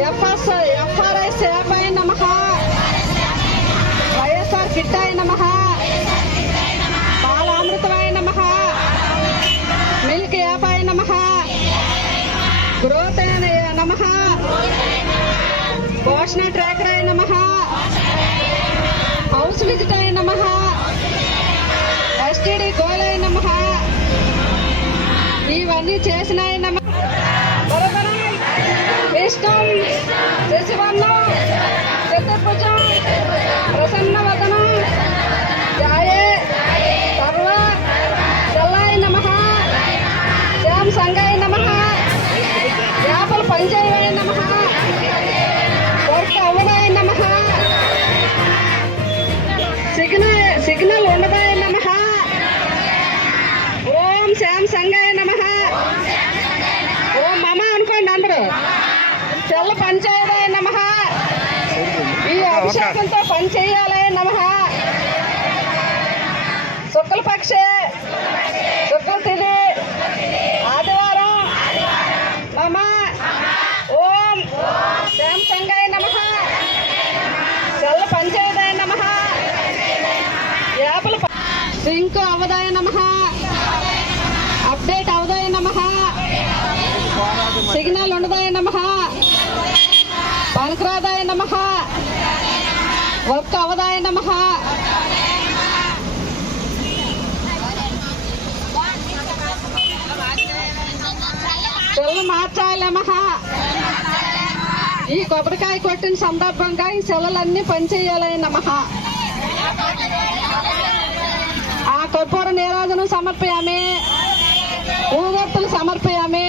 ఎఫ్ఆర్ఐ సేపాయ నమః, వైఎస్ఆర్ కిట్టాయ నమః, బాలామృతమాయ నమః, మిల్క్ యాపాయ నమః, గ్రోత్ నమః, పోషణ ట్రాకరాయ నమః, హౌస్ విజిటాయ నమః, ఎస్టీడీ గోళాయ నమః. ఇవన్నీ చేసినాయ నమః. ఇష్టం శశివర్ణం చతుర్భుజం ప్రసన్నవదనం ధ్యాయే సర్వ దళాయ నమః, శ్యాం సంగాయ నమః, యాపల పంచాయ నమః, వర్క అవనాయ నమః, సిగ్నల్ ఉండదాయ నమః, ఓం శ్యాం సంగాయ నమః, ఓం మమ అనుకోండి అందరూ. తెల్ల పంచాయదాయ నమః, ఈ అభిషేకంతో పని చేయాలయ నమః. శుక్లపక్షే శుక్ల తిథి ఆదివారం మమ ఓం శ్యాం సంగాయ నమః, తెల్ల పంచాయదాయ నమః, యాపల సింక్ అవదాయ నమః, అప్డేట్ అవదాయ నమః, సిగ్నల్ ఉండదాయ నమః, పనకరాదాయ నమః, వర్క్ అవదాయ నమః, చెల్లు మార్చాయ నమః. ఈ కొబ్బరికాయ కొట్టిన సందర్భంగా ఈ సెలవులన్నీ పనిచేయాలని నమః. ఆ కర్పూర నీరాజనం సమర్పయామి, ఊగొత్తులు సమర్పయామి.